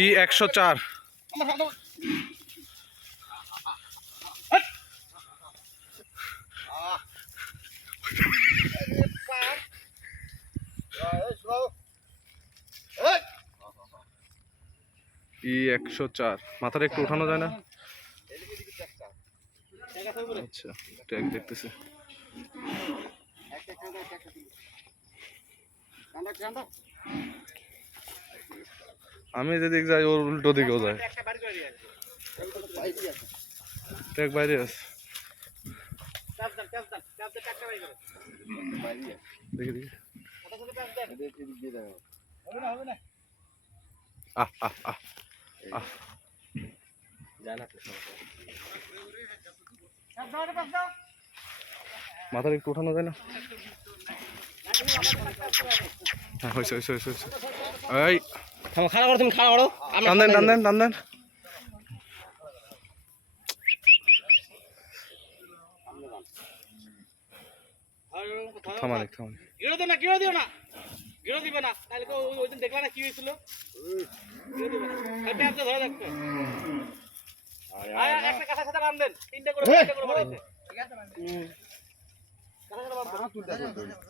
ই 104। ই 104 মাথাটা একটু উঠানো যায় না? আচ্ছা ট্যাগ দেখতেছি। আমি যেদিক যাই ওর উল্টো দিকেও যায়। ট্যাগ বাইরে আছে। দেখি দেখি। আহ আহ আহ আহ মাথার একটু উঠানো যায় না? হ্যাঁ হয়েছে হয়েছে হয়েছে হয়েছে। এই খাড়া করো, তুমি খাড়া করো। টান দেন টান দেন টান দেন। থামানিক থামানিক। গিরো দিও না, গিরো দিও না, গিরো দিবে না, তাহলে তো ওই দিন দেখলা না কি হয়েছিল। গিরো দিবে না, এটা আপনি ধরে রাখতে। একটা কাঁথার সাথে বাঁধেন, তিনটা করে বাড়াইছে। ঠিক আছে, কাঁথার সাথে বাঁধেন।